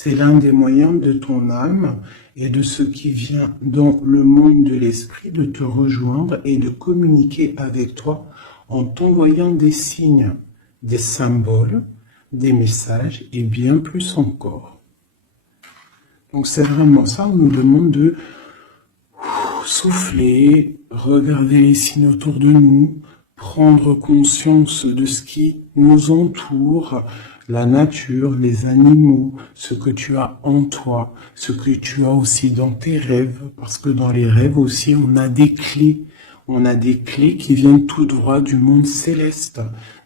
C'est l'un des moyens de ton âme et de ce qui vient dans le monde de l'esprit de te rejoindre et de communiquer avec toi en t'envoyant des signes, des symboles, des messages et bien plus encore. Donc c'est vraiment ça, on nous demande de souffler, regarder les signes autour de nous, prendre conscience de ce qui nous entoure, la nature, les animaux, ce que tu as en toi, ce que tu as aussi dans tes rêves, parce que dans les rêves aussi, on a des clés. On a des clés qui viennent tout droit du monde céleste.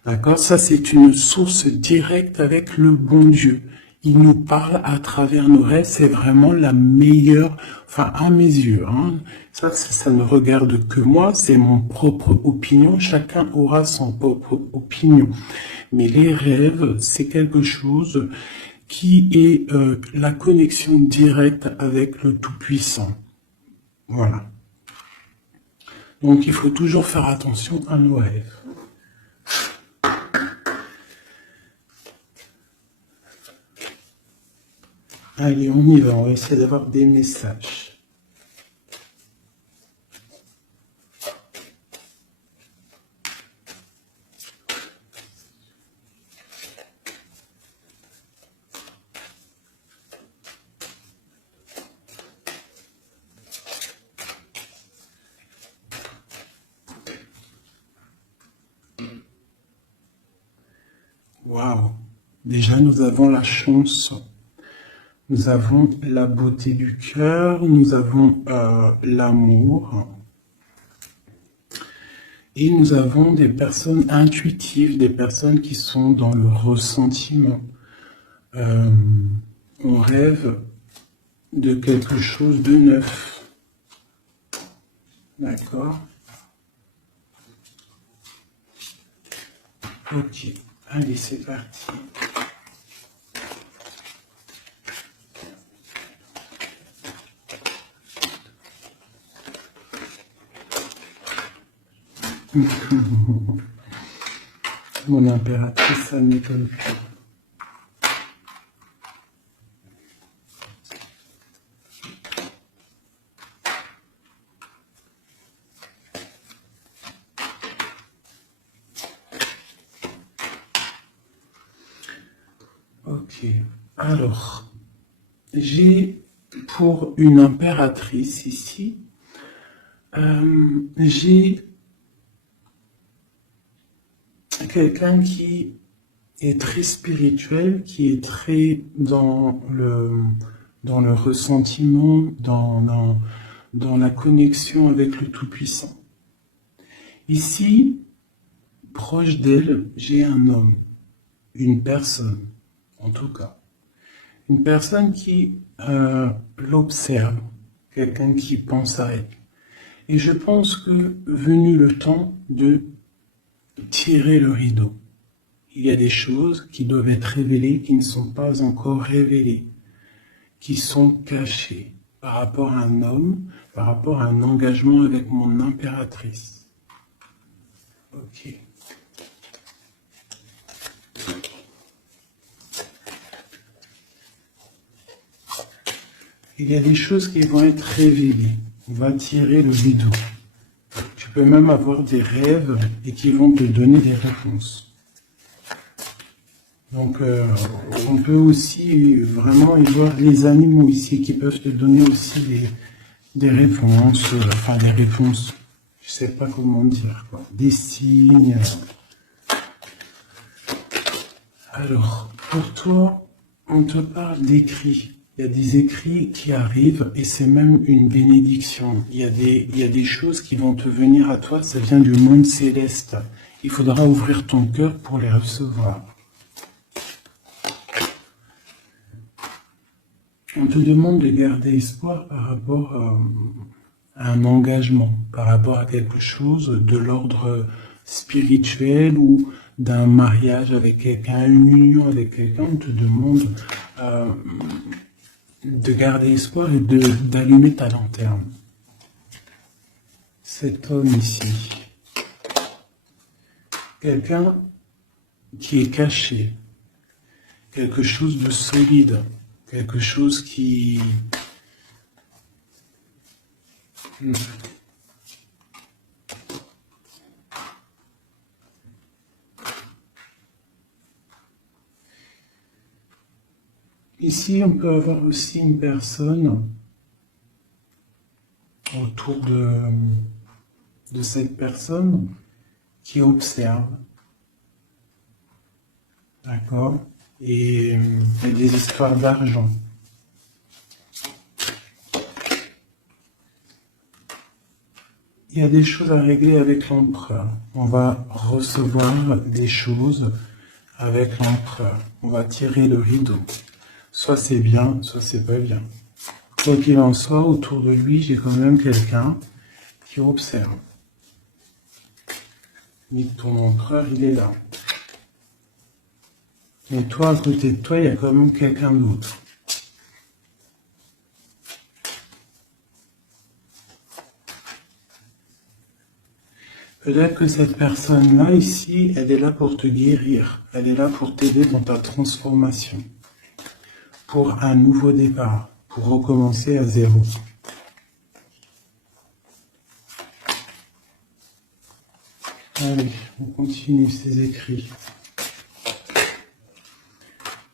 D'accord? Ça, c'est une source directe avec le bon Dieu. Il nous parle à travers nos rêves, c'est vraiment la meilleure, enfin à mes yeux. Hein. Ça ne regarde que moi, c'est mon propre opinion. Chacun aura son propre opinion. Mais les rêves, c'est quelque chose qui est la connexion directe avec le Tout-Puissant. Voilà. Donc il faut toujours faire attention à nos rêves. Allez, on y va, on va essayer d'avoir des messages. Waouh! Déjà, nous avons la chance. Nous avons la beauté du cœur, nous avons l'amour. Et nous avons des personnes intuitives, des personnes qui sont dans le ressentiment. On rêve de quelque chose de neuf. D'accord? Ok, allez, c'est parti. Mon impératrice, ça ne m'étonne plus. Ok, alors, j'ai pour une impératrice ici, j'ai quelqu'un qui est très spirituel, qui est très dans le ressentiment, dans la connexion avec le Tout-Puissant. Ici, proche d'elle, j'ai un homme, une personne, en tout cas. Une personne qui l'observe, quelqu'un qui pense à elle. Et je pense que, venu le temps de tirer le rideau, il y a des choses qui doivent être révélées, qui ne sont pas encore révélées, qui sont cachées par rapport à un homme, par rapport à un engagement avec mon impératrice. Ok. Il y a des choses qui vont être révélées. On va tirer le rideau. Tu peux même avoir des rêves et qui vont te donner des réponses. Donc, on peut aussi vraiment y voir les animaux ici qui peuvent te donner aussi des réponses, enfin des réponses, je sais pas comment dire, quoi, des signes. Alors, pour toi, on te parle d'écrits. Il y a des écrits qui arrivent et c'est même une bénédiction. Il y a des choses qui vont te venir à toi, ça vient du monde céleste. Il faudra ouvrir ton cœur pour les recevoir. On te demande de garder espoir par rapport à un engagement, par rapport à quelque chose de l'ordre spirituel ou d'un mariage avec quelqu'un, une union avec quelqu'un. On te demande de garder espoir et d'allumer ta lanterne. Cet homme ici, quelqu'un qui est caché, quelque chose de solide, quelque chose qui... Ici, on peut avoir aussi une personne autour de cette personne qui observe, d'accord, et des histoires d'argent. Il y a des choses à régler avec l'empereur. On va recevoir des choses avec l'empereur. On va tirer le rideau. Soit c'est bien, soit c'est pas bien. Quoi qu'il en soit, autour de lui, j'ai quand même quelqu'un qui observe. Mais ton empereur, il est là. Mais toi, à côté de toi, il y a quand même quelqu'un d'autre. Peut-être que cette personne-là, ici, elle est là pour te guérir. Elle est là pour t'aider dans ta transformation. Pour un nouveau départ. Pour recommencer à zéro. Allez, on continue ces écrits.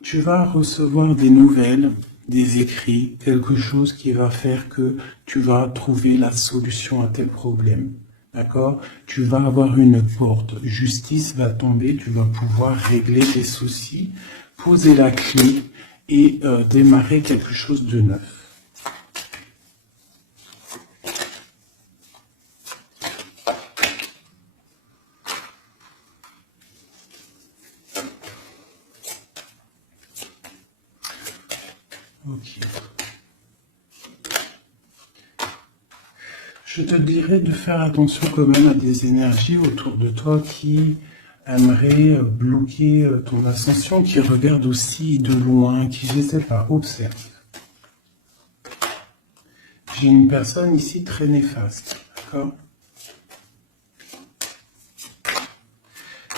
Tu vas recevoir des nouvelles, des écrits, quelque chose qui va faire que tu vas trouver la solution à tes problèmes. D'accord? Tu vas avoir une porte. Justice va tomber, tu vas pouvoir régler tes soucis, poser la clé et démarrer quelque chose de neuf. Ok. Je te dirais de faire attention quand même à des énergies autour de toi qui aimeraient bloquer ton ascension, qui regardent aussi de loin, qui, je sais pas, observent. J'ai une personne ici très néfaste, d'accord?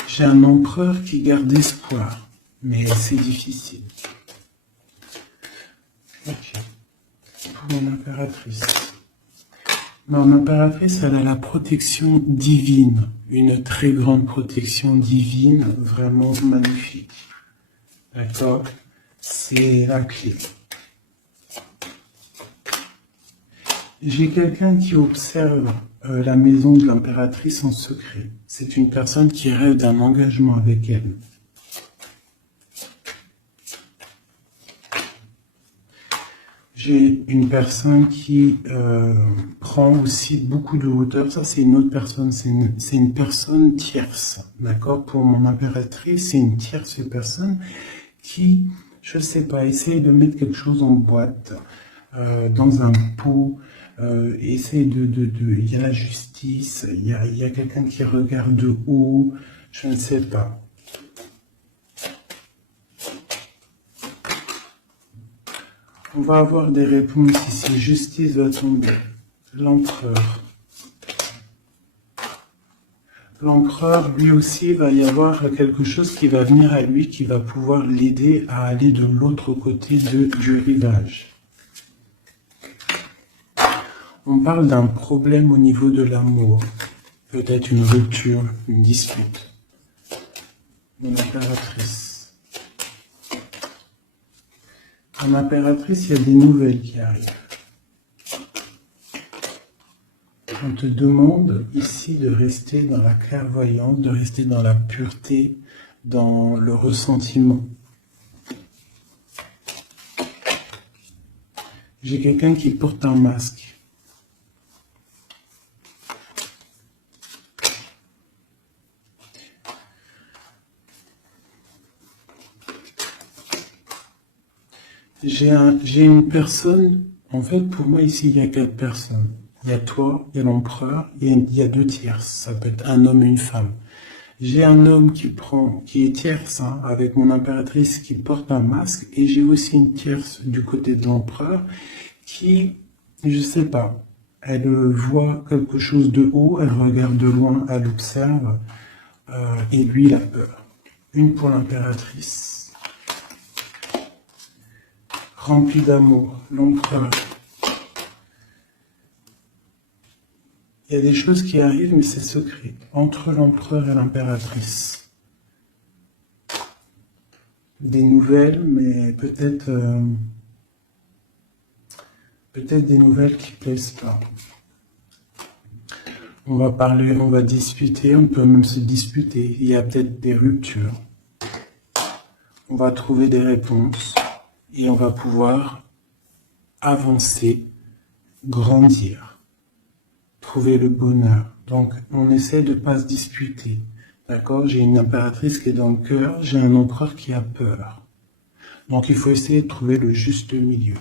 J'ai un empereur qui garde espoir, mais c'est difficile. Ok. Pour mon impératrice. Mon impératrice, elle a la protection divine, une très grande protection divine, vraiment magnifique. D'accord? C'est la clé. J'ai quelqu'un qui observe la maison de l'impératrice en secret. C'est une personne qui rêve d'un engagement avec elle. J'ai une personne qui prend aussi beaucoup de hauteur. Ça, c'est une autre personne. C'est une personne tierce. D'accord? Pour mon impératrice, c'est une tierce personne qui, je sais pas, essaye de mettre quelque chose en boîte, dans un pot. Essaye il y a la justice, il y a quelqu'un qui regarde de haut, je ne sais pas. On va avoir des réponses ici. Justice va tomber. L'empereur. L'empereur, lui aussi, va y avoir quelque chose qui va venir à lui, qui va pouvoir l'aider à aller de l'autre côté du rivage. On parle d'un problème au niveau de l'amour. Peut-être une rupture, une dispute. Mon impératrice. En impératrice, il y a des nouvelles qui arrivent. On te demande ici de rester dans la clairvoyance, de rester dans la pureté, dans le ressentiment. J'ai quelqu'un qui porte un masque. J'ai une personne, en fait, pour moi, ici, il y a 4 personnes. Il y a toi, il y a l'empereur, il y a 2 tierces. Ça peut être un homme et une femme. J'ai un homme qui est tierce, hein, avec mon impératrice qui porte un masque, et j'ai aussi une tierce du côté de l'empereur qui, je sais pas, elle voit quelque chose de haut, elle regarde de loin, elle observe, et lui, il a peur. Une pour l'impératrice. rempli d'amour, l'empereur. Il y a des choses qui arrivent, mais c'est secret, entre l'empereur et l'impératrice. Des nouvelles, mais peut-être des nouvelles qui plaisent pas. On va parler, on va discuter, on peut même se disputer. Il y a peut-être des ruptures. On va trouver des réponses et on va pouvoir avancer, grandir, trouver le bonheur. Donc, on essaie de ne pas se disputer. D'accord? J'ai une impératrice qui est dans le cœur, j'ai un empereur qui a peur. Donc, il faut essayer de trouver le juste milieu.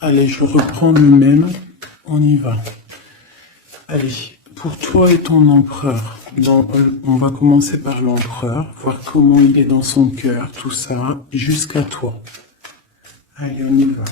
Allez, je reprends le même, on y va. Allez, pour toi et ton empereur, on va commencer par l'empereur, voir comment il est dans son cœur, tout ça, jusqu'à toi. Allez, on y va.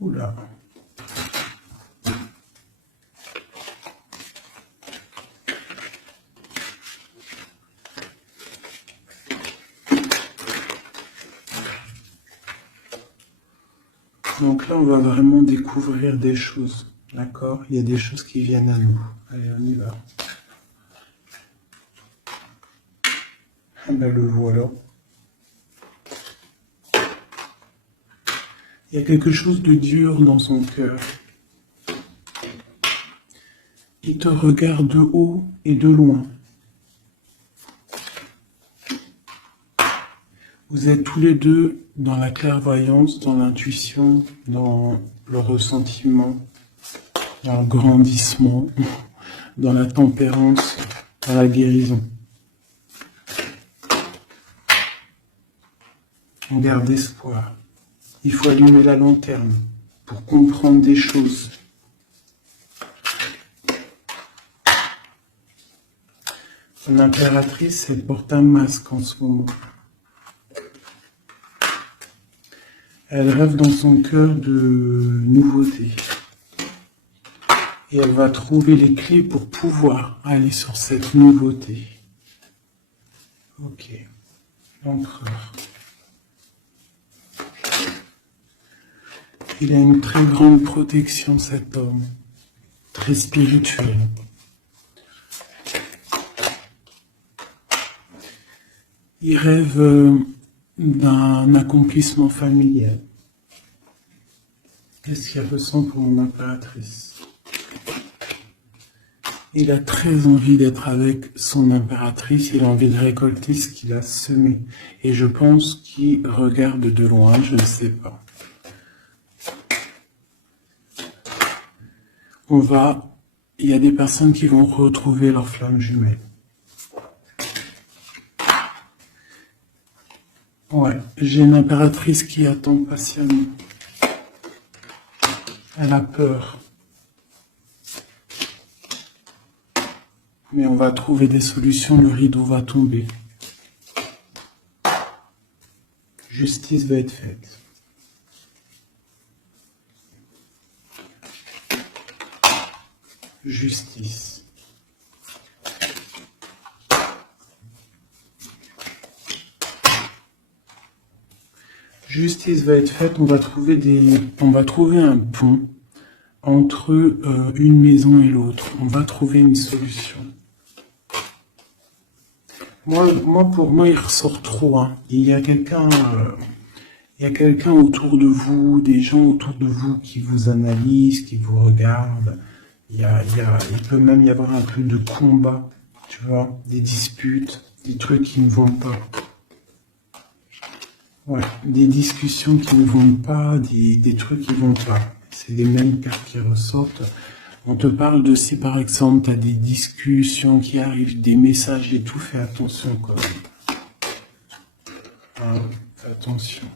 Oula. Donc là, on va vraiment découvrir des choses, d'accord? Il y a des choses qui viennent à nous. Allez, on y va. Ah ben, le voilà. Il y a quelque chose de dur dans son cœur. Il te regarde de haut et de loin. Vous êtes tous les deux dans la clairvoyance, dans l'intuition, dans le ressentiment, dans le grandissement, dans la tempérance, dans la guérison. On garde espoir. Il faut allumer la lanterne pour comprendre des choses. L'impératrice, elle porte un masque en ce moment. Elle rêve dans son cœur de nouveautés. Et elle va trouver les clés pour pouvoir aller sur cette nouveauté. Ok. L'empereur. Il a une très grande protection, cet homme. Très spirituel. Il rêve d'un accomplissement familial. Qu'est-ce qu'il ressent pour mon impératrice? Il a très envie d'être avec son impératrice, il a envie de récolter ce qu'il a semé. Et je pense qu'il regarde de loin, je ne sais pas. Il y a des personnes qui vont retrouver leur flamme jumelle. Ouais, j'ai une impératrice qui attend patiemment. Elle a peur. Mais on va trouver des solutions, le rideau va tomber. Justice va être faite. Justice. Justice va être faite, on va trouver un pont entre une maison et l'autre. On va trouver une solution. Pour moi, il ressort trop. Hein. Il y a quelqu'un autour de vous, des gens autour de vous qui vous analysent, qui vous regardent. Il peut même y avoir un peu de combat, tu vois, des disputes, des trucs qui ne vont pas. Ouais, des discussions qui ne vont pas, des trucs qui ne vont pas. C'est les mêmes cartes qui ressortent. On te parle de si par exemple tu as des discussions qui arrivent, des messages et tout, fais attention quand même. Hein, fais attention.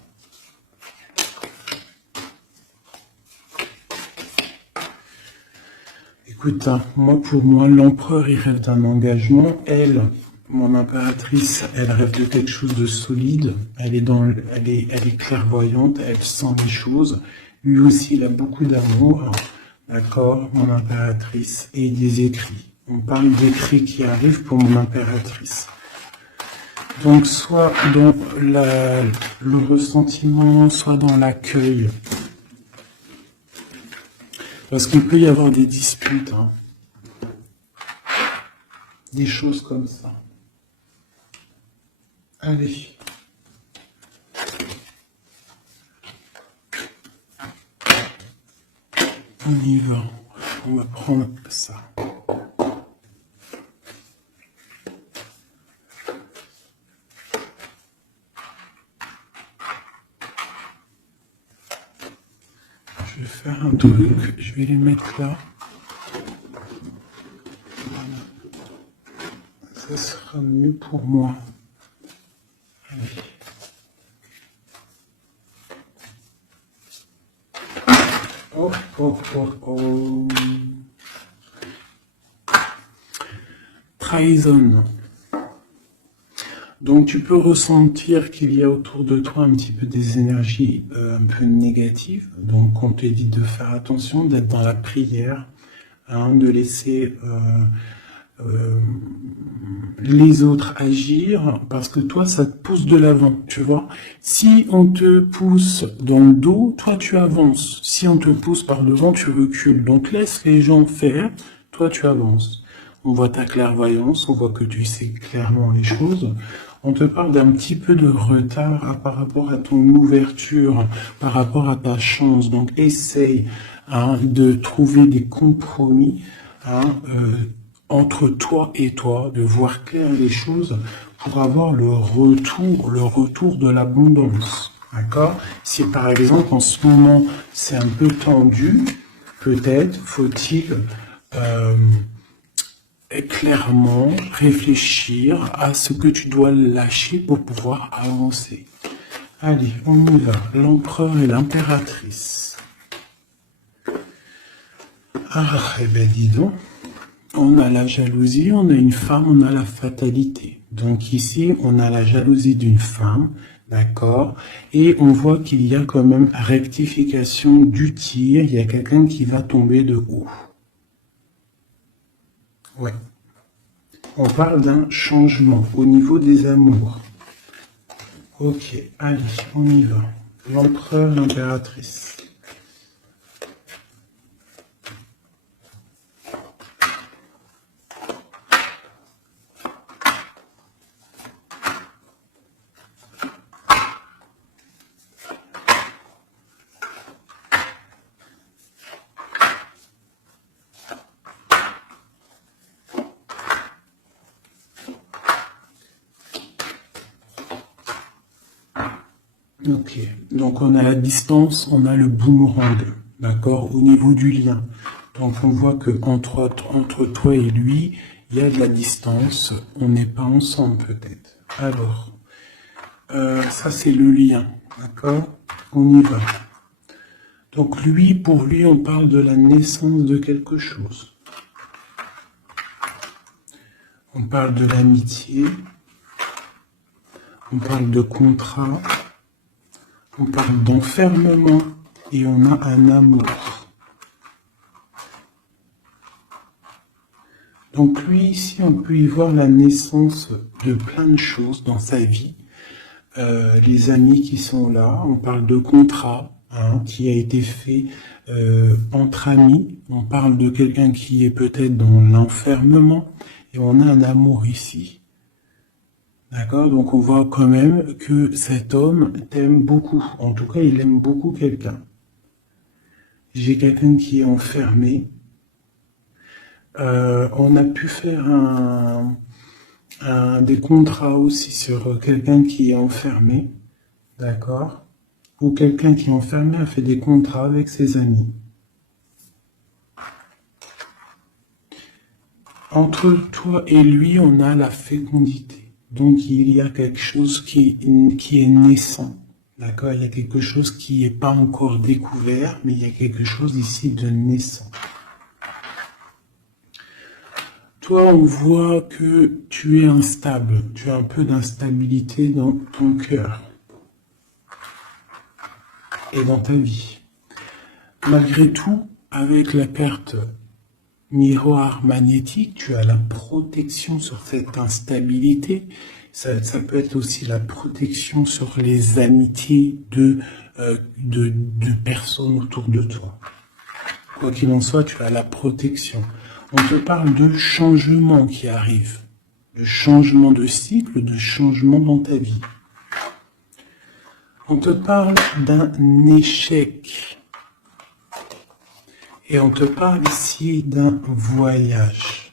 Écoute, hein, pour moi, l'empereur, il rêve d'un engagement. Elle, mon impératrice, elle rêve de quelque chose de solide. Elle est clairvoyante, elle sent les choses. Lui aussi, il a beaucoup d'amour. D'accord, mon impératrice. Et des écrits. On parle d'écrits qui arrivent pour mon impératrice. Donc, soit dans le ressentiment, soit dans l'accueil. Parce qu'il peut y avoir des disputes, hein. Des choses comme ça. Allez. On y va. On va prendre ça. Je vais faire un truc. Je vais les mettre là. Voilà. Ça sera mieux pour moi. Allez. Oh, oh, oh, oh. Trahison. Donc tu peux ressentir qu'il y a autour de toi un petit peu des énergies un peu négatives. Donc on te dit de faire attention, d'être dans la prière, hein, de laisser les autres agir, parce que toi ça te pousse de l'avant, tu vois. Si on te pousse dans le dos, toi tu avances. Si on te pousse par devant, tu recules. Donc laisse les gens faire, toi tu avances. On voit ta clairvoyance, on voit que tu sais clairement les choses. On te parle d'un petit peu de retard par rapport à ton ouverture, par rapport à ta chance. Donc essaye, hein, de trouver des compromis, hein, entre toi et toi, de voir clair les choses pour avoir le retour de l'abondance. D'accord? Si par exemple en ce moment c'est un peu tendu, peut-être faut-il clairement réfléchir à ce que tu dois lâcher pour pouvoir avancer. Allez, on y va. L'empereur et l'impératrice. Ah, eh ben dis donc. On a la jalousie, on a une femme, on a la fatalité. Donc ici, on a la jalousie d'une femme, d'accord? Et on voit qu'il y a quand même rectification du tir, il y a quelqu'un qui va tomber de haut. Ouais. On parle d'un changement au niveau des amours. Ok, allez, on y va. L'empereur, l'impératrice. Ok, donc on a la distance, on a le boomerang, d'accord, au niveau du lien. Donc on voit que entre toi et lui, il y a de la distance, on n'est pas ensemble peut-être. Alors, ça c'est le lien, d'accord, on y va. Donc lui, pour lui, on parle de la naissance de quelque chose. On parle de l'amitié, on parle de contrat, on parle d'enfermement et on a un amour. Donc lui, ici, on peut y voir la naissance de plein de choses dans sa vie. Les amis qui sont là, on parle de contrat, hein, qui a été fait entre amis. On parle de quelqu'un qui est peut-être dans l'enfermement et on a un amour ici. D'accord, donc on voit quand même que cet homme t'aime beaucoup. En tout cas, il aime beaucoup quelqu'un. J'ai quelqu'un qui est enfermé. On a pu faire des contrats aussi sur quelqu'un qui est enfermé, d'accord? Ou quelqu'un qui est enfermé a fait des contrats avec ses amis. Entre toi et lui, on a la fécondité. Donc il y a quelque chose qui est naissant. D'accord? Il y a quelque chose qui n'est pas encore découvert, mais il y a quelque chose ici de naissant. Toi, on voit que tu es instable. Tu as un peu d'instabilité dans ton cœur et dans ta vie. Malgré tout, avec la carte miroir magnétique, tu as la protection sur cette instabilité. Ça peut être aussi la protection sur les amitiés de personnes autour de toi. Quoi qu'il en soit, tu as la protection. On te parle de changement qui arrive, de changement de cycle, de changement dans ta vie. On te parle d'un échec. Et on te parle ici d'un voyage.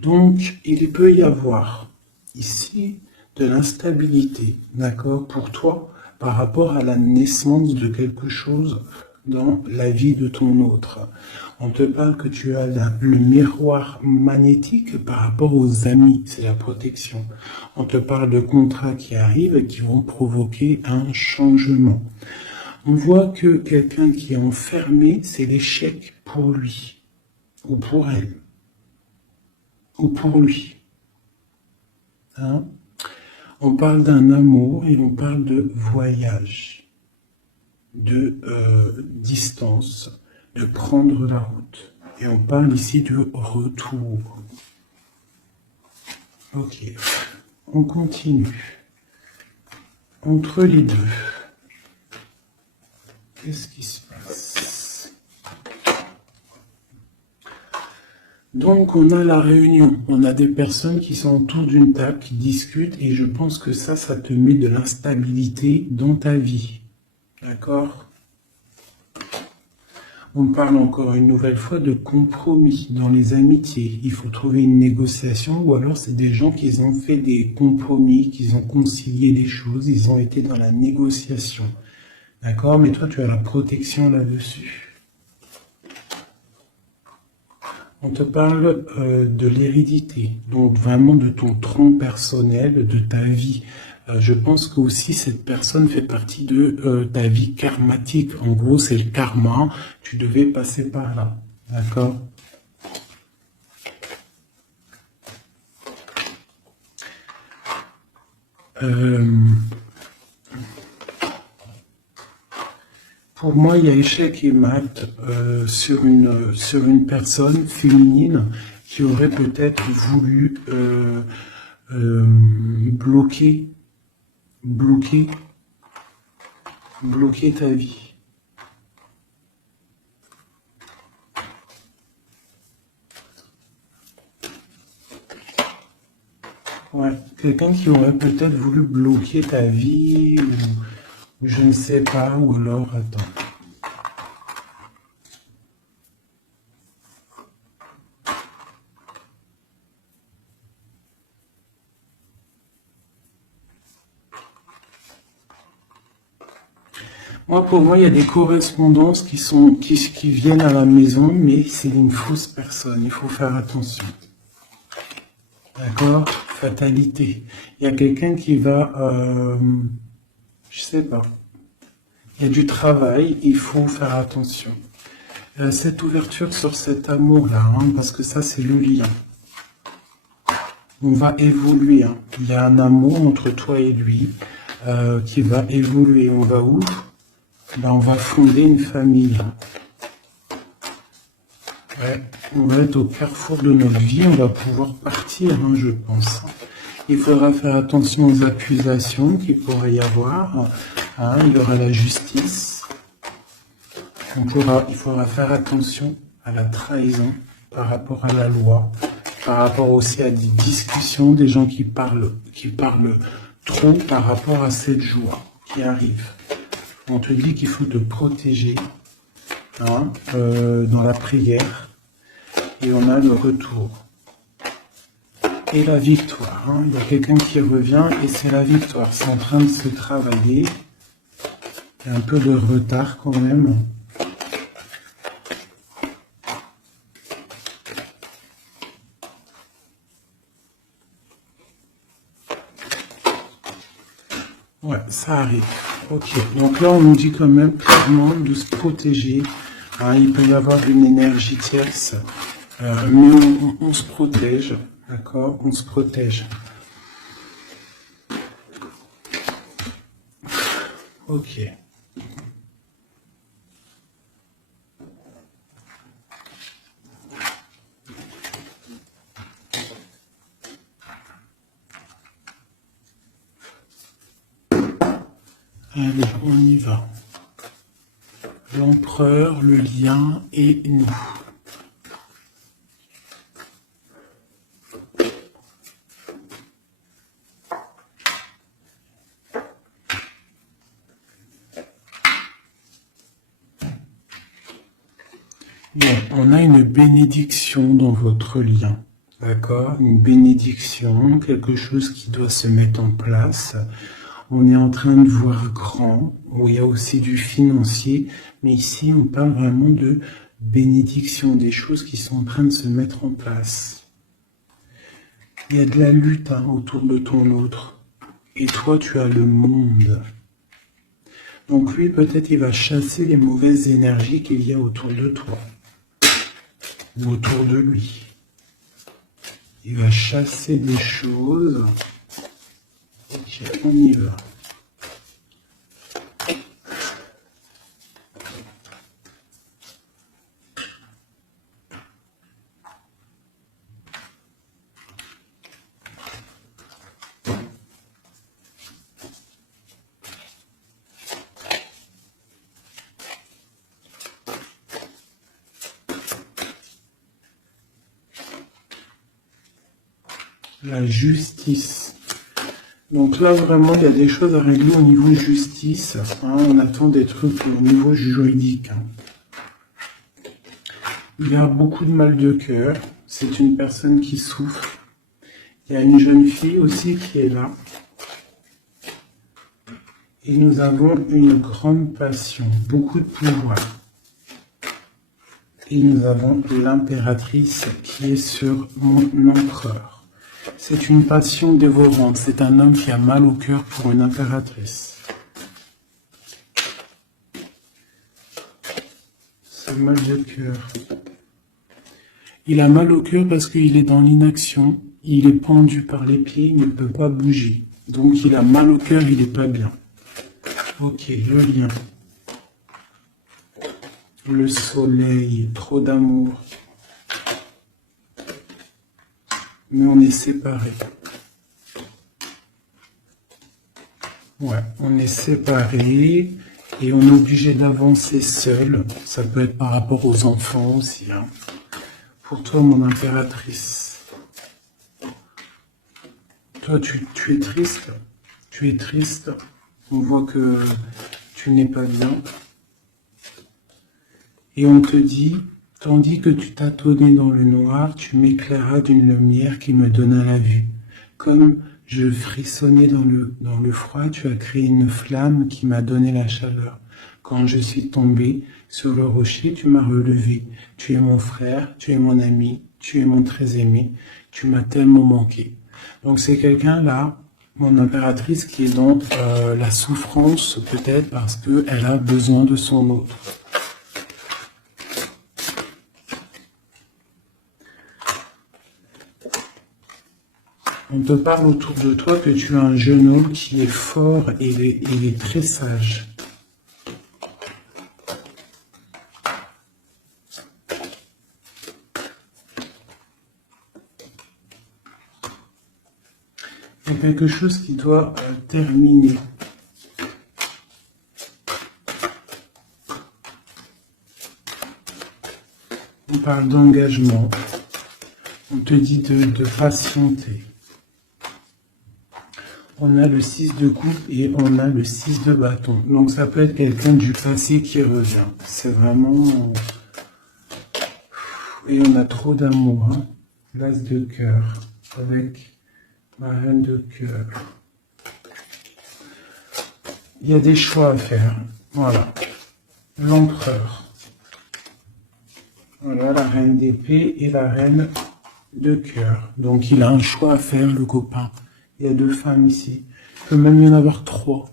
Donc, il peut y avoir ici de l'instabilité, d'accord, pour toi, par rapport à la naissance de quelque chose dans la vie de ton autre. On te parle que tu as le miroir magnétique par rapport aux amis, c'est la protection. On te parle de contrats qui arrivent et qui vont provoquer un changement. On voit que quelqu'un qui est enfermé, c'est l'échec pour lui, ou pour elle, ou pour lui. Hein? On parle d'un amour et on parle de voyage, de distance, de prendre la route. Et on parle ici de retour. Ok, on continue. Entre les deux. Qu'est-ce qui se passe? Donc, on a la réunion. On a des personnes qui sont autour d'une table, qui discutent, et je pense que ça te met de l'instabilité dans ta vie. D'accord? On parle encore une nouvelle fois de compromis dans les amitiés. Il faut trouver une négociation, ou alors c'est des gens qui ont fait des compromis, qui ont concilié les choses, ils ont été dans la négociation. D'accord, mais toi, tu as la protection là-dessus. On te parle de l'hérédité, donc vraiment de ton tronc personnel, de ta vie. Je pense que aussi cette personne fait partie de ta vie karmatique. En gros, c'est le karma. Tu devais passer par là. D'accord? Pour moi, il y a échec et mat sur une personne féminine qui aurait peut-être voulu bloquer ta vie. Ouais, quelqu'un qui aurait peut-être voulu bloquer ta vie, ou je ne sais pas, ou alors, attends. Pour moi, il y a des correspondances qui viennent à la maison, mais c'est une fausse personne. Il faut faire attention. D'accord? Fatalité. Il y a quelqu'un qui va, je sais pas. Il y a du travail, il faut faire attention. Cette ouverture sur cet amour-là, hein, parce que ça, c'est le lien. On va évoluer. Hein. Il y a un amour entre toi et lui qui va évoluer. On va où? On va fonder une famille. Ouais, on va être au carrefour de notre vie, on va pouvoir partir, hein, je pense. Il faudra faire attention aux accusations qu'il pourrait y avoir. Hein, il y aura la justice. Il faudra faire attention à la trahison par rapport à la loi, par rapport aussi à des discussions, des gens qui parlent trop par rapport à cette joie qui arrive. On te dit qu'il faut te protéger, hein, dans la prière. et on a le retour. Et la victoire, hein. Il y a quelqu'un qui revient et c'est la victoire. C'est en train de se travailler. Il y a un peu de retard quand même. Ouais, ça arrive. Ok, donc là on nous dit quand même clairement de se protéger. Hein, il peut y avoir une énergie tierce, mais on se protège, d'accord? On se protège. Ok. Allez, on y va. L'empereur, le lien et nous. Bon, on a une bénédiction dans votre lien. D'accord? Une bénédiction, quelque chose qui doit se mettre en place. On est en train de voir grand, où il y a aussi du financier, mais ici on parle vraiment de bénédiction, des choses qui sont en train de se mettre en place. Il y a de la lutte autour de ton autre, et toi tu as le monde. Donc lui peut-être il va chasser les mauvaises énergies qu'il y a autour de toi, ou autour de lui. Il va chasser des choses. Ok, on y va. La justice. Donc là, vraiment, il y a des choses à régler au niveau justice. Hein, on attend des trucs au niveau juridique. Il y a beaucoup de mal de cœur. C'est une personne qui souffre. Il y a une jeune fille aussi qui est là. Et nous avons une grande passion, beaucoup de pouvoir. Et nous avons l'impératrice qui est sur mon empereur. C'est une passion dévorante. C'est un homme qui a mal au cœur pour une impératrice. Ce mal de cœur. Il a mal au cœur parce qu'il est dans l'inaction. Il est pendu par les pieds, il ne peut pas bouger. Donc il a mal au cœur, il n'est pas bien. Ok, le lien. Le soleil, trop d'amour. Mais on est séparés. Ouais, on est séparés et on est obligé d'avancer seul. Ça peut être par rapport aux enfants aussi. Hein. Pour toi, mon impératrice. Toi, tu es triste. Tu es triste. On voit que tu n'es pas bien. Et on te dit, tandis que tu tâtonnais dans le noir, tu m'éclairas d'une lumière qui me donna la vue. Comme je frissonnais dans le froid, tu as créé une flamme qui m'a donné la chaleur. Quand je suis tombé sur le rocher, tu m'as relevé. Tu es mon frère, tu es mon ami, tu es mon très aimé, tu m'as tellement manqué. Donc c'est quelqu'un là, mon impératrice, qui est dans la souffrance peut-être parce qu'elle a besoin de son autre. On te parle autour de toi que tu as un jeune homme qui est fort et il est très sage. Il y a quelque chose qui doit terminer. On parle d'engagement. On te dit de patienter. On a le 6 de coupe et on a le 6 de bâton. Donc ça peut être quelqu'un du passé qui revient. C'est vraiment... Et on a trop d'amour, hein. L'as de cœur, avec ma reine de cœur. Il y a des choix à faire. Voilà. L'empereur. Voilà, la reine d'épée et la reine de cœur. Donc il a un choix à faire, le copain. Il y a 2 femmes ici. Il peut même y en avoir 3.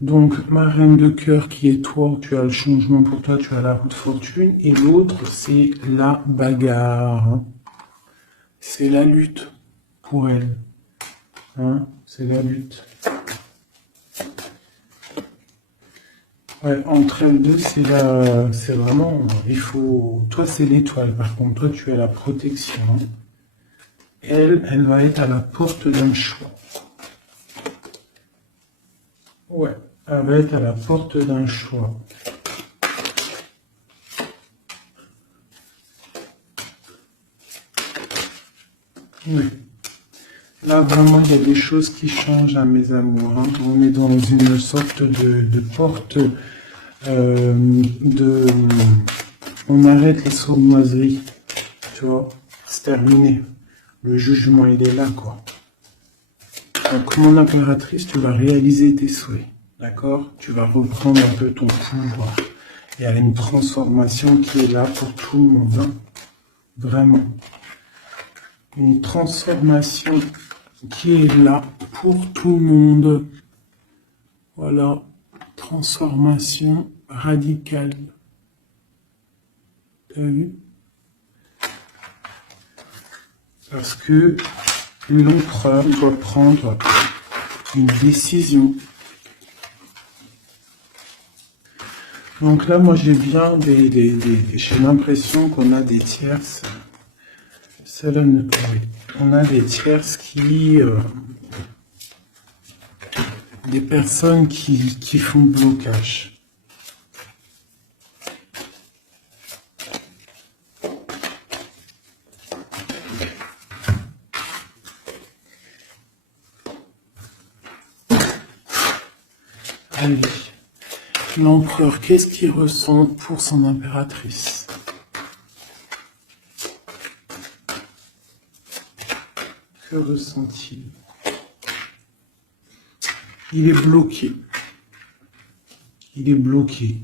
Donc, ma reine de cœur qui est toi, tu as le changement pour toi, tu as la roue de fortune. Et l'autre, c'est la bagarre. Hein. C'est la lutte pour elle. Hein, c'est la lutte. Ouais, entre elles deux, c'est vraiment, il faut, toi c'est l'étoile, par contre, toi tu as la protection. Elle va être à la porte d'un choix. Ouais, elle va être à la porte d'un choix. Oui. Là, vraiment, il y a des choses qui changent à mes amours. Hein. On est dans une sorte de porte on arrête les sournoiseries. Tu vois, c'est terminé. Le jugement, il est là, quoi. Donc, mon impératrice, tu vas réaliser tes souhaits. D'accord? Tu vas reprendre un peu ton pouvoir. Il y a une transformation qui est là pour tout le monde. Hein. Vraiment. Une transformation qui est là pour tout le monde. Voilà. Transformation radicale. T'as vu? Parce que l'empereur doit prendre une décision. Donc là, moi, j'ai bien j'ai l'impression qu'on a des tierces. Celle-là, on a des tierces qui... des personnes qui font blocage. Allez, l'empereur, qu'est-ce qu'il ressent pour son impératrice? Que ressent-il? Il est bloqué. Il est bloqué.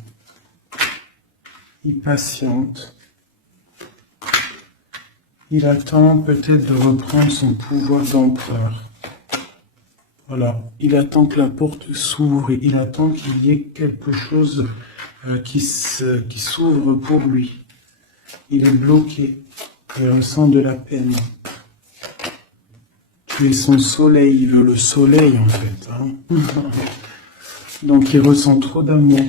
Il patiente. Il attend peut-être de reprendre son pouvoir d'empereur. Voilà. Il attend que la porte s'ouvre et il attend qu'il y ait quelque chose qui s'ouvre pour lui. Il est bloqué. Il ressent de la peine. Tu es son soleil. Il veut le soleil, en fait. Hein. Donc, il ressent trop d'amour.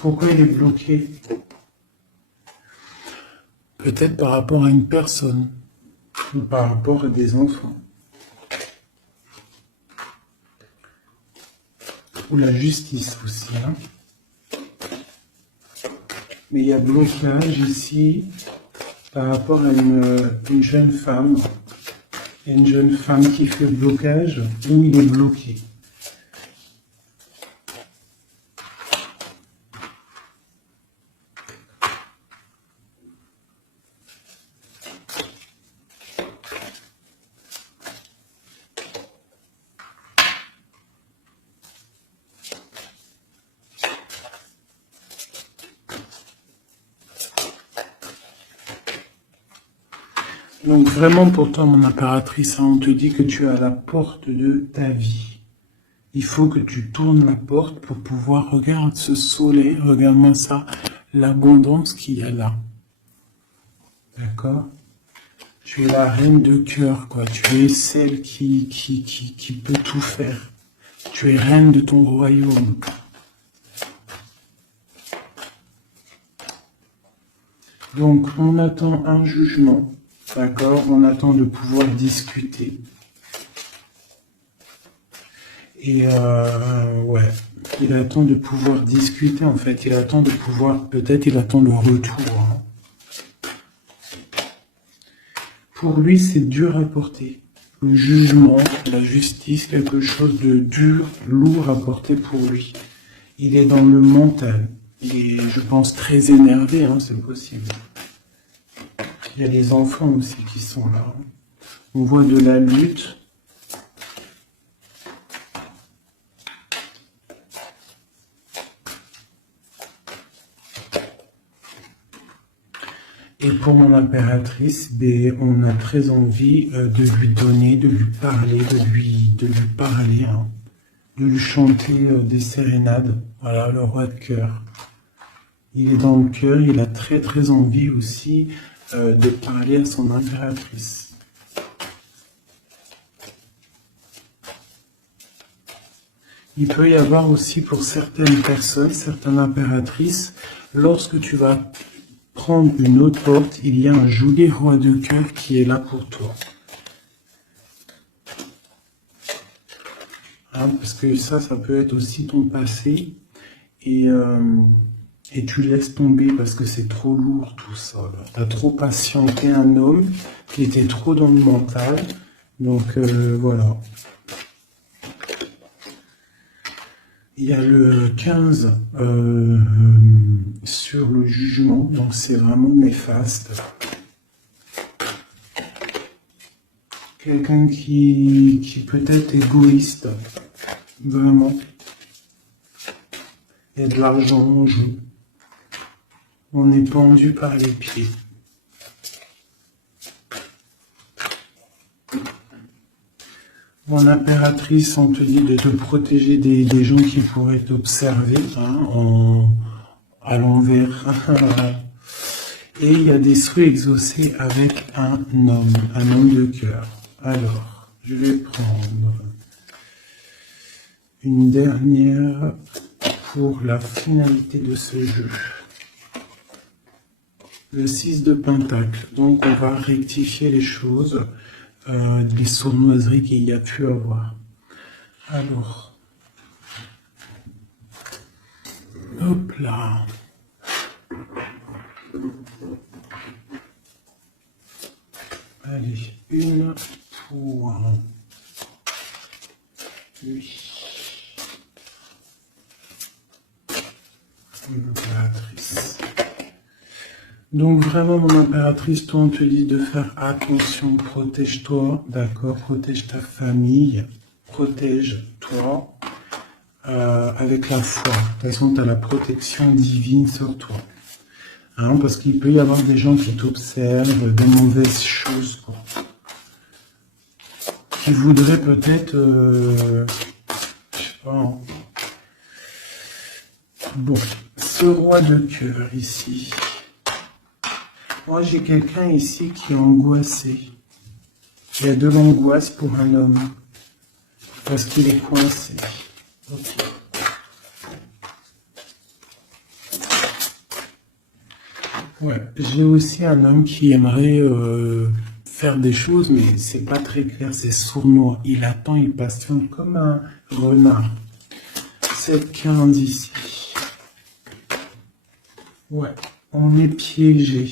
Pourquoi il est bloqué? Peut-être par rapport à une personne, ou par rapport à des enfants. Ou la justice aussi. Hein. Mais il y a blocage ici par rapport à une jeune femme. Une jeune femme qui fait blocage, où il est bloqué. Donc vraiment pour toi, mon impératrice, hein, on te dit que tu es à la porte de ta vie. Il faut que tu tournes la porte pour pouvoir, regarde ce soleil, regarde-moi ça, l'abondance qu'il y a là. D'accord? Tu es la reine de cœur, quoi. Tu es celle qui peut tout faire. Tu es reine de ton royaume. Donc on attend un jugement. D'accord, on attend de pouvoir discuter. Et ouais, il attend de pouvoir discuter en fait. Il attend de pouvoir, peut-être il attend le retour. Hein. Pour lui, c'est dur à porter. le jugement, la justice, quelque chose de dur, lourd à porter pour lui. Il est dans le mental. Il est, je pense, très énervé, hein, c'est possible. Il y a les enfants aussi qui sont là. On voit de la lutte. Et pour mon impératrice, on a très envie de lui donner, de lui parler, de lui parler, hein, de lui chanter des sérénades. Voilà, le roi de cœur. Il est dans le cœur, il a très très envie aussi de parler à son impératrice. Il peut y avoir aussi pour certaines personnes, certaines impératrices, lorsque tu vas prendre une autre porte, il y a un joli roi de cœur qui est là pour toi. Hein, parce que ça peut être aussi ton passé. Et tu laisses tomber parce que c'est trop lourd tout ça. Tu as trop patienté un homme qui était trop dans le mental. Donc voilà. Il y a le 15 sur le jugement, donc c'est vraiment néfaste. Quelqu'un qui peut être égoïste, vraiment. Il y a de l'argent en jeu. On est pendu par les pieds. Mon impératrice, on te dit de te protéger des gens qui pourraient t'observer, hein, à l'envers. Et il y a des souhaits exaucés avec un homme de cœur. Alors, je vais prendre une dernière pour la finalité de ce jeu. Le 6 de Pentacle. Donc, on va rectifier les choses. Des sournoiseries qu'il y a pu avoir. Alors, hop là. Allez, une pour lui. Impératrice. Donc vraiment, mon impératrice, toi, on te dit de faire attention, protège-toi, d'accord, protège ta famille, protège-toi avec la foi. De toute façon, tu as la protection divine sur toi. Hein, parce qu'il peut y avoir des gens qui t'observent, des mauvaises choses, quoi. Qui voudraient peut-être, je sais pas, hein. Bon, ce roi de cœur ici. Moi, j'ai quelqu'un ici qui est angoissé. Il y a de l'angoisse pour un homme. Parce qu'il est coincé. Okay. Ouais, j'ai aussi un homme qui aimerait faire des choses, mais c'est pas très clair, c'est sournois. Il attend, il patiente comme un renard. 7-15 ici. Ouais, on est piégé.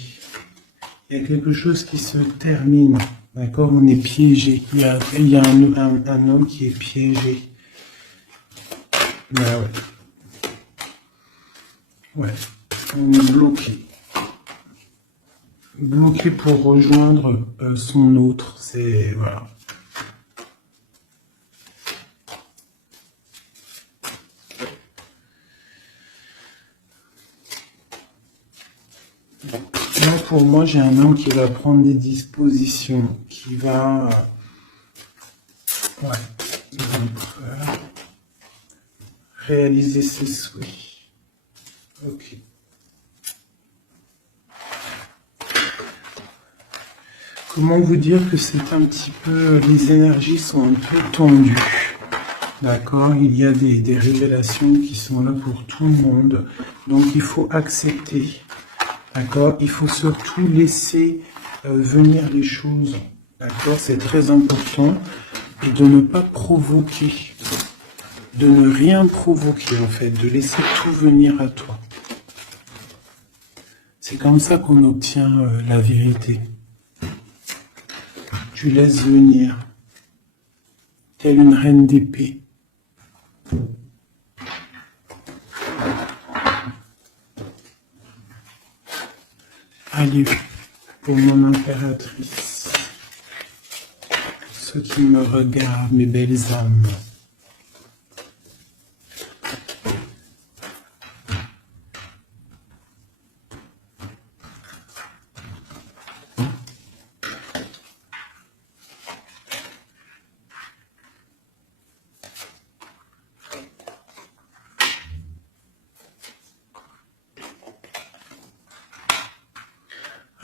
Il y a quelque chose qui se termine, d'accord? On est piégé. Il y a un homme qui est piégé. Ben ouais. Ouais, on est bloqué. Bloqué pour rejoindre son autre. C'est... Voilà. Là, pour moi, j'ai un homme qui va prendre des dispositions, qui va... réaliser ses souhaits. Ok. Comment vous dire que c'est un petit peu... Les énergies sont un peu tendues. D'accord? Il y a des révélations qui sont là pour tout le monde. Donc, il faut accepter. D'accord? Il faut surtout laisser venir les choses. D'accord? C'est très important. Et de ne pas provoquer. De ne rien provoquer, en fait. De laisser tout venir à toi. C'est comme ça qu'on obtient la vérité. Tu laisses venir. telle une reine d'épée. Allez, pour mon impératrice, ceux qui me regardent, mes belles âmes.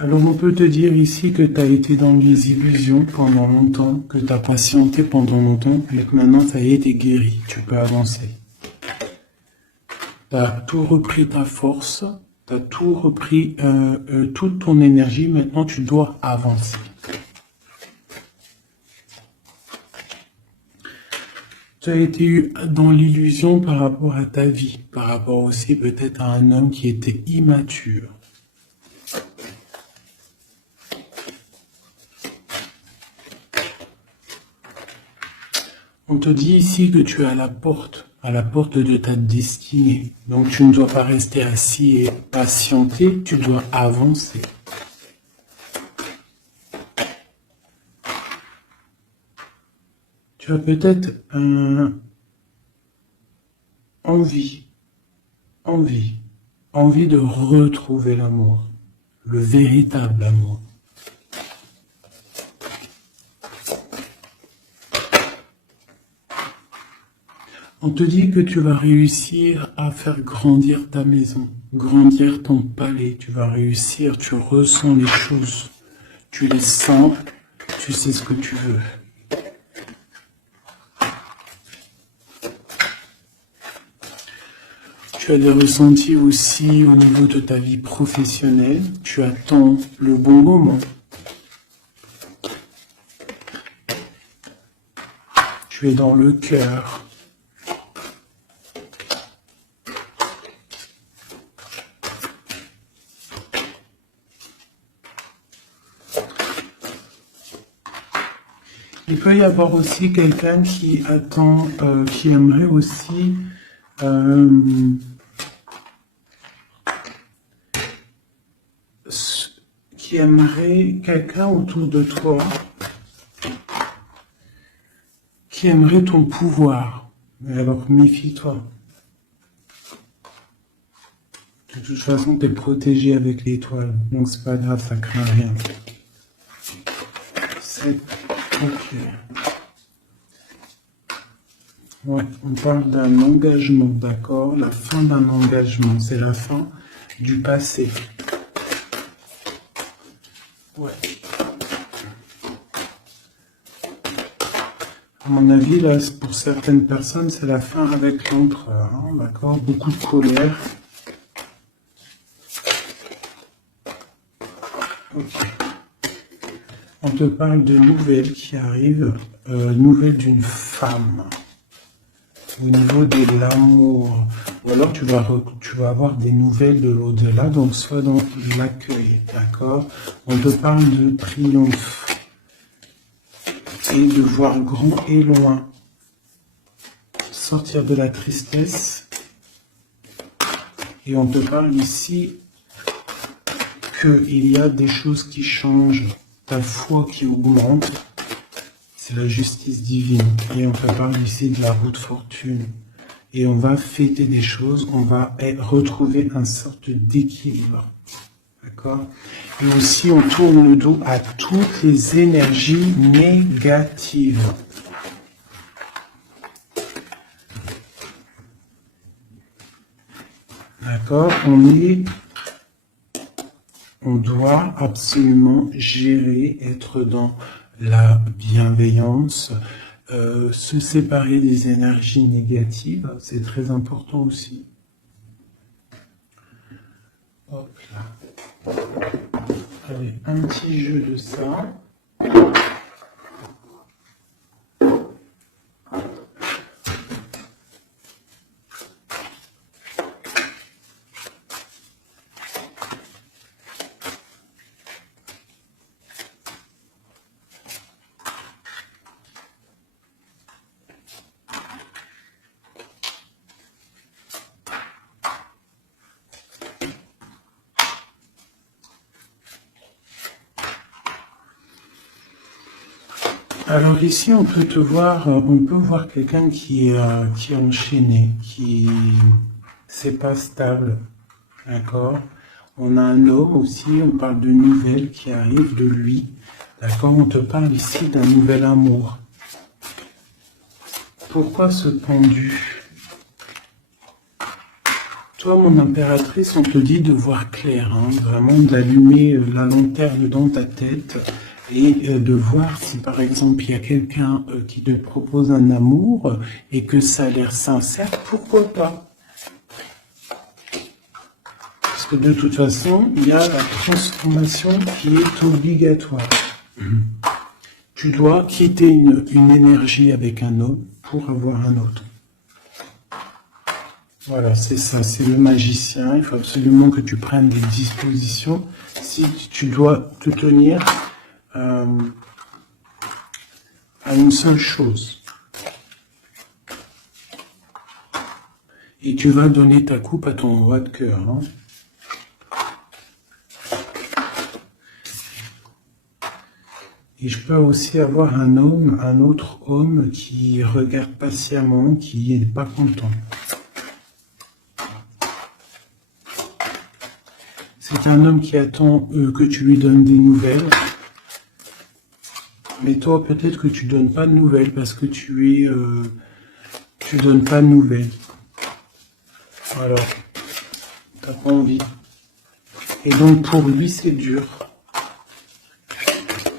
Alors on peut te dire ici que tu as été dans les illusions pendant longtemps, que tu as patienté pendant longtemps, et que maintenant ça y est, t'es guéri, tu peux avancer. Tu as tout repris ta force, tu as tout repris toute ton énergie, maintenant tu dois avancer. Tu as été dans l'illusion par rapport à ta vie, par rapport aussi peut-être à un homme qui était immature. On te dit ici que tu es à la porte de ta destinée. Donc tu ne dois pas rester assis et patienter, tu dois avancer. Tu as peut-être envie de retrouver l'amour, le véritable amour. On te dit que tu vas réussir à faire grandir ta maison, grandir ton palais. Tu vas réussir, tu ressens les choses, tu les sens, tu sais ce que tu veux. Tu as des ressentis aussi au niveau de ta vie professionnelle. Tu attends le bon moment. Tu es dans le cœur. Il peut y avoir aussi quelqu'un qui attend, qui aimerait aussi qui aimerait quelqu'un autour de toi, qui aimerait ton pouvoir. Mais alors méfie-toi. De toute façon, tu es protégé avec l'étoile, donc c'est pas grave, ça craint rien. C'est ok. Ouais, on parle d'un engagement, d'accord? La fin d'un engagement, c'est la fin du passé. Ouais. À mon avis, là, pour certaines personnes, c'est la fin avec l'empereur, hein, d'accord? Beaucoup de colère. Ok. On te parle de nouvelles qui arrivent, nouvelles d'une femme, au niveau de l'amour. Ou alors tu vas avoir des nouvelles de l'au-delà, donc soit dans l'accueil, d'accord? On te parle de triomphe et de voir grand et loin, sortir de la tristesse. Et on te parle ici qu'il y a des choses qui changent, ta foi qui augmente, c'est la justice divine. Et on te parle ici de la roue de fortune. Et on va fêter des choses, on va retrouver une sorte d'équilibre. D'accord? Et aussi, on tourne le dos à toutes les énergies négatives. D'accord? On doit absolument gérer, être dans la bienveillance, se séparer des énergies négatives, c'est très important aussi. Hop là. Allez, un petit jeu de ça. Alors ici, on peut te voir, on peut voir quelqu'un qui est enchaîné, qui c'est pas stable, d'accord? On a un homme aussi, on parle de nouvelles qui arrivent de lui, d'accord? On te parle ici d'un nouvel amour. Pourquoi ce pendu? Toi, mon impératrice, on te dit de voir clair, hein, vraiment d'allumer la lanterne dans ta tête et de voir si, par exemple, il y a quelqu'un qui te propose un amour et que ça a l'air sincère, pourquoi pas? Parce que de toute façon, il y a la transformation qui est obligatoire. Tu dois quitter une énergie avec un homme pour avoir un autre. Voilà, c'est ça, c'est le magicien. Il faut absolument que tu prennes des dispositions. Si tu dois te tenir à une seule chose. Et tu vas donner ta coupe à ton roi de cœur. Hein. Et je peux aussi avoir un autre homme qui regarde patiemment, qui n'est pas content. C'est un homme qui attend que tu lui donnes des nouvelles. Mais toi, peut-être que tu donnes pas de nouvelles parce que tu donnes pas de nouvelles. Alors, t'as pas envie. Et donc pour lui, c'est dur.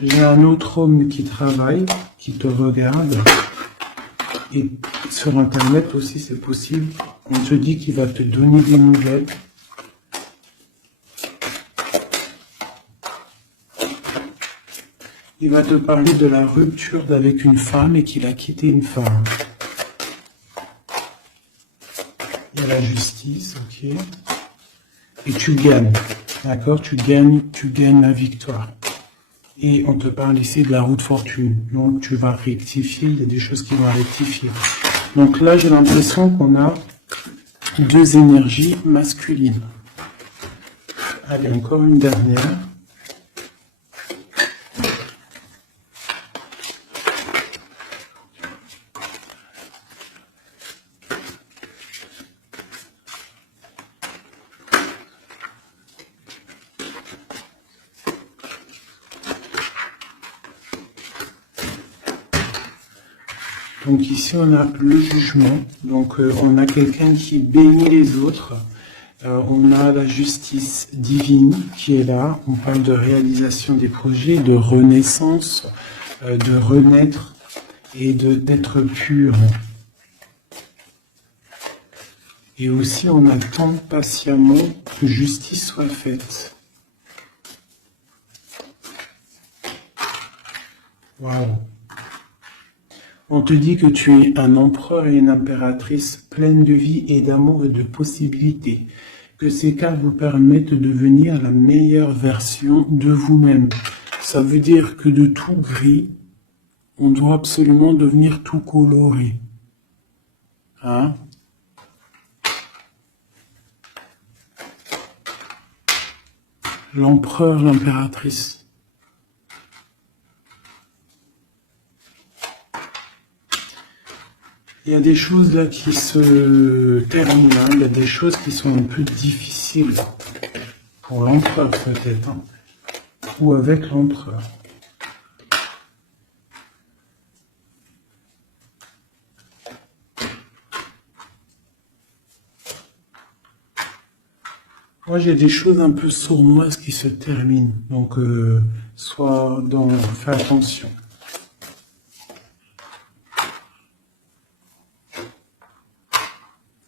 J'ai un autre homme qui travaille, qui te regarde. Et sur Internet aussi, c'est possible. On te dit qu'il va te donner des nouvelles. Il va te parler de la rupture avec une femme et qu'il a quitté une femme. Il y a la justice, ok. Et tu gagnes, d'accord? Tu gagnes la victoire. Et on te parle ici de la roue de fortune. Donc tu vas rectifier, il y a des choses qui vont rectifier. Donc là, j'ai l'impression qu'on a deux énergies masculines. Allez, encore une dernière. Donc ici, on a le jugement. Donc on a quelqu'un qui bénit les autres. On a la justice divine qui est là. On parle de réalisation des projets, de renaissance, de renaître et d'être pur. Et aussi, on attend patiemment que justice soit faite. Waouh! On te dit que tu es un empereur et une impératrice pleine de vie et d'amour et de possibilités. Que ces cartes vous permettent de devenir la meilleure version de vous-même. Ça veut dire que de tout gris, on doit absolument devenir tout coloré. Hein? L'empereur, l'impératrice. Il y a des choses là qui se terminent, hein. Il y a des choses qui sont un peu difficiles pour l'empereur peut-être, hein. Ou avec l'empereur. Moi j'ai des choses un peu sournoises qui se terminent, donc fais attention.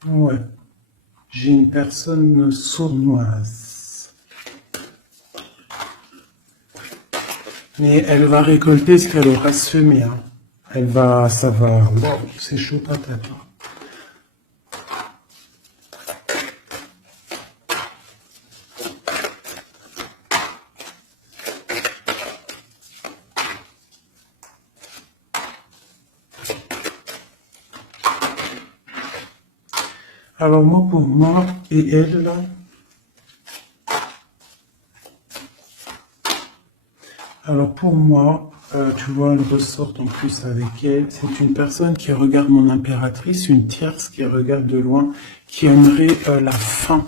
Ouais, j'ai une personne sournoise. Mais elle va récolter ce qu'elle aura semé. Hein. Ça va. Wow, c'est chaud patate. Alors moi, pour moi, et elle, là, alors pour moi, tu vois, elle ressort en plus avec elle. C'est une personne qui regarde mon impératrice, une tierce qui regarde de loin, qui aimerait la fin,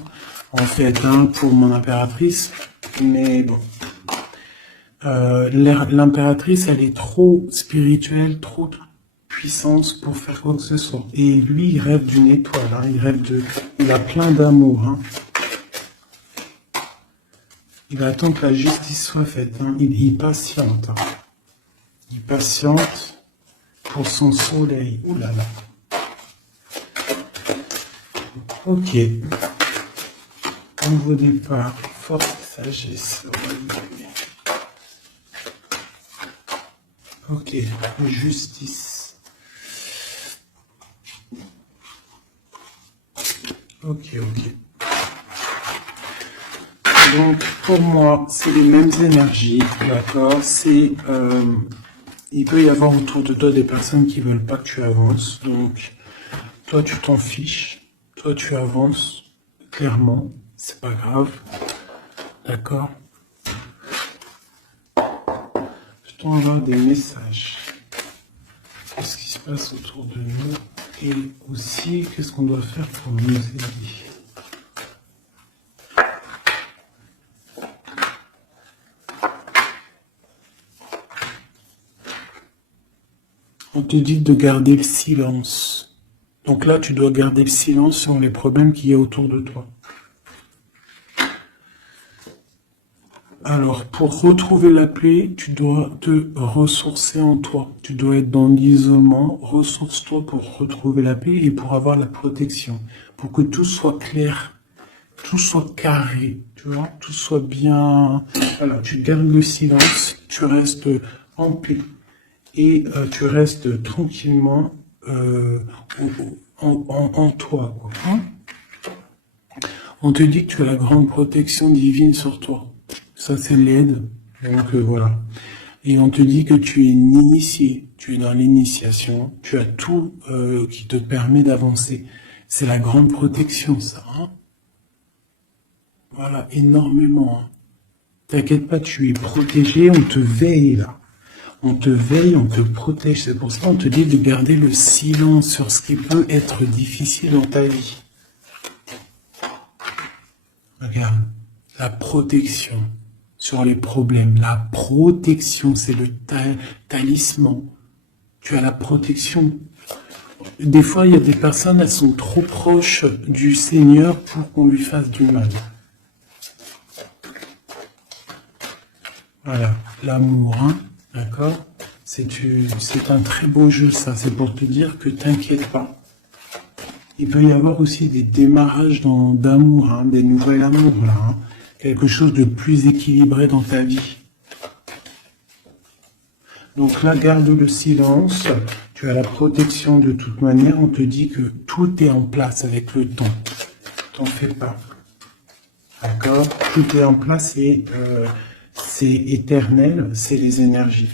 en fait, hein, pour mon impératrice. Mais bon, l'impératrice, elle est trop spirituelle, trop puissance pour faire quoi que ce soit. Et lui, il rêve d'une étoile, hein, il a plein d'amour. Hein. Il attend que la justice soit faite. Hein. Il patiente. Hein. Il patiente pour son soleil. Ouh là là. Ok. Nouveau départ. Force et sagesse. Ok. Justice. Ok. Donc, pour moi, c'est les mêmes énergies, d'accord? Il peut y avoir autour de toi des personnes qui veulent pas que tu avances. Donc, toi, tu t'en fiches. Toi, tu avances. Clairement, c'est pas grave. D'accord? Je t'envoie des messages. Qu'est-ce qui se passe autour de nous? Et aussi, qu'est-ce qu'on doit faire pour nous aider? On te dit de garder le silence. Donc là, tu dois garder le silence sur les problèmes qu'il y a autour de toi. Alors, pour retrouver la paix, tu dois te ressourcer en toi. Tu dois être dans l'isolement. Ressource-toi pour retrouver la paix et pour avoir la protection. Pour que tout soit clair, tout soit carré, tu vois, tout soit bien... Voilà, tu gardes le silence, tu restes en paix. Et tu restes tranquillement en toi. Quoi. Hein? On te dit que tu as la grande protection divine sur toi. Ça, c'est l'aide. Donc voilà. Et on te dit que tu es initié. Tu es dans l'initiation. Tu as tout qui te permet d'avancer. C'est la grande protection, ça. Hein? Voilà, énormément. Hein. T'inquiète pas, tu es protégé. On te veille, là. On te veille, on te protège. C'est pour ça qu'on te dit de garder le silence sur ce qui peut être difficile dans ta vie. Regarde, la protection sur les problèmes. La protection, c'est le talisman. Tu as la protection. Des fois, il y a des personnes, elles sont trop proches du Seigneur pour qu'on lui fasse du mal. Voilà, l'amour, hein. D'accord? C'est un très beau jeu, ça. C'est pour te dire que t'inquiète pas. Il peut y avoir aussi des démarrages d'amour, hein, des nouvelles amours, là. Hein. Quelque chose de plus équilibré dans ta vie. Donc là, garde le silence. Tu as la protection de toute manière. On te dit que tout est en place avec le temps. T'en fais pas. D'accord? Tout est en place et... c'est éternel, c'est les énergies.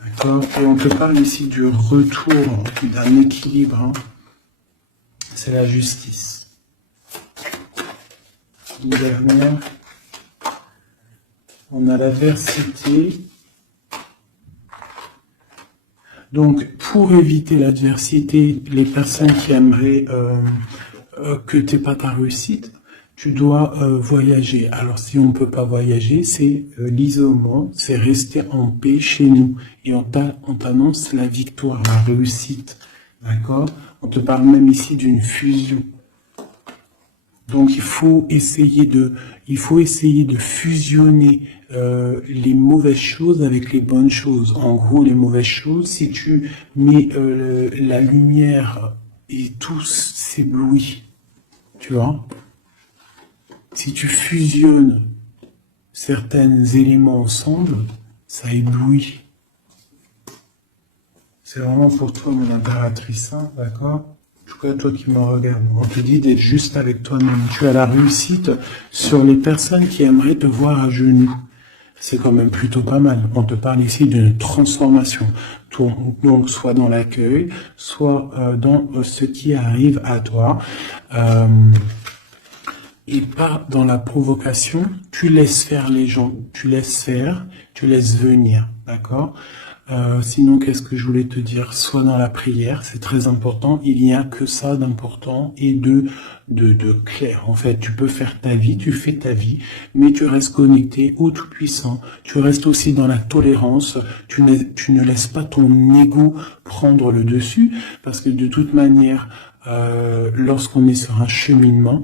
D'accord? Et on te parle ici du retour d'un équilibre. Hein. C'est la justice. Une dernière. On a l'adversité. Donc, pour éviter l'adversité, les personnes qui aimeraient que tu n'aies pas ta réussite, tu dois voyager. Alors, si on ne peut pas voyager, c'est l'isolement, c'est rester en paix chez nous. Et on t'annonce la victoire, la réussite. D'accord? On te parle même ici d'une fusion. Donc, il faut essayer de fusionner les mauvaises choses avec les bonnes choses. En gros, les mauvaises choses, si tu mets la lumière et tout s'éblouit, tu vois? Si tu fusionnes certains éléments ensemble, ça éblouit. C'est vraiment pour toi, mon impératrice, hein, d'accord? En tout cas, toi qui me regardes, on te dit d'être juste avec toi-même. Tu as la réussite sur les personnes qui aimeraient te voir à genoux. C'est quand même plutôt pas mal. On te parle ici d'une transformation. Donc, soit dans l'accueil, soit dans ce qui arrive à toi. et pas dans la provocation. Tu laisses faire les gens, tu laisses faire, tu laisses venir, d'accord? Sinon, qu'est-ce que je voulais te dire? Sois dans la prière, c'est très important. Il n'y a que ça d'important et de clair. En fait, tu peux faire ta vie, tu fais ta vie, mais tu restes connecté au Tout-Puissant. Tu restes aussi dans la tolérance. Tu ne laisses pas ton ego prendre le dessus, parce que de toute manière, lorsqu'on est sur un cheminement,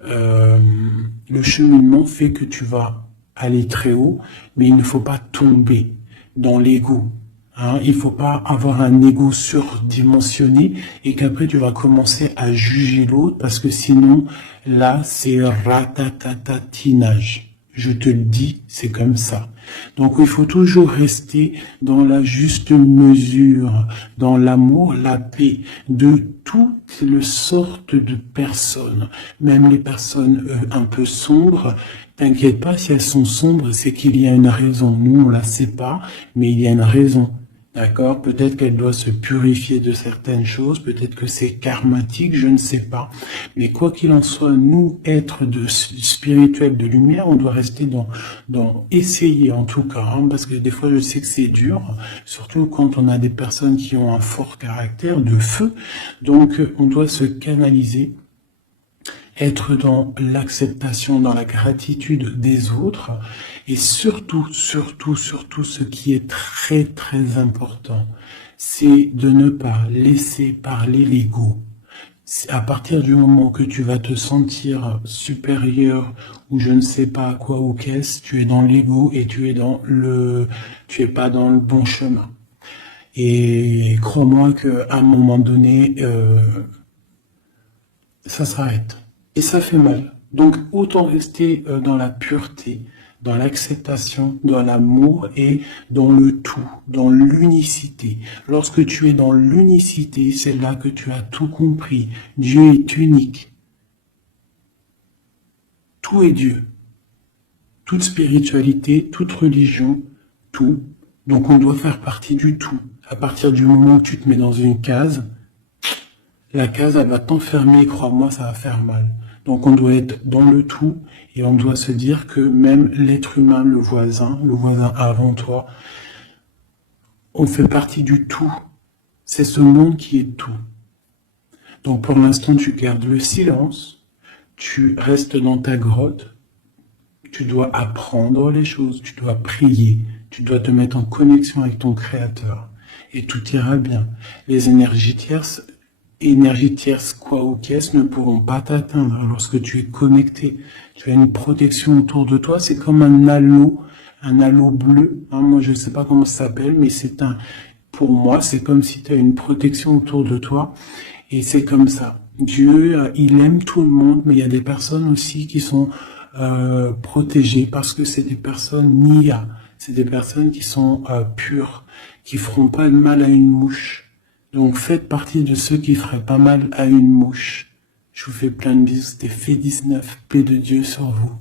le cheminement fait que tu vas aller très haut, mais il ne faut pas tomber dans l'ego. Hein, il faut pas avoir un ego surdimensionné et qu'après tu vas commencer à juger l'autre parce que sinon, là, c'est ratatatinage. Je te le dis, c'est comme ça. Donc il faut toujours rester dans la juste mesure, dans l'amour, la paix de toutes les sortes de personnes, même les personnes un peu sombres. T'inquiète pas, si elles sont sombres, c'est qu'il y a une raison. Nous, on la sait pas, mais il y a une raison. D'accord? Peut-être qu'elle doit se purifier de certaines choses, peut-être que c'est karmatique, je ne sais pas. Mais quoi qu'il en soit, nous, êtres spirituels de lumière, on doit rester dans essayer en tout cas, hein, parce que des fois je sais que c'est dur, surtout quand on a des personnes qui ont un fort caractère de feu. Donc on doit se canaliser, être dans l'acceptation, dans la gratitude des autres, et surtout, ce qui est très très important, c'est de ne pas laisser parler l'ego. À partir du moment que tu vas te sentir supérieur ou je ne sais pas quoi ou qu'est-ce, tu es dans l'ego et tu es pas dans le bon chemin. Et crois-moi qu'à un moment donné, ça s'arrête. Et ça fait mal. Donc autant rester dans la pureté, dans l'acceptation, dans l'amour et dans le tout, dans l'unicité. Lorsque tu es dans l'unicité, c'est là que tu as tout compris. Dieu est unique. Tout est Dieu. Toute spiritualité, toute religion, tout. Donc on doit faire partie du tout. À partir du moment où tu te mets dans une case, la case, elle va t'enfermer, crois-moi, ça va faire mal. Donc on doit être dans le tout et on doit se dire que même l'être humain, le voisin avant toi, on fait partie du tout. C'est ce monde qui est tout. Donc pour l'instant, tu gardes le silence, tu restes dans ta grotte, tu dois apprendre les choses, tu dois prier, tu dois te mettre en connexion avec ton Créateur et tout ira bien. Les énergies tierces quoi ou qu'est-ce ne pourront pas t'atteindre lorsque tu es connecté. Tu as une protection autour de toi, c'est comme un halo bleu. Hein, moi, je ne sais pas comment ça s'appelle, mais pour moi, c'est comme si tu as une protection autour de toi et c'est comme ça. Dieu, il aime tout le monde, mais il y a des personnes aussi qui sont protégées parce que c'est des personnes Nia, c'est des personnes qui sont pures, qui feront pas de mal à une mouche. Donc faites partie de ceux qui feraient pas mal à une mouche. Je vous fais plein de bisous, c'était Fait 19, paix de Dieu sur vous.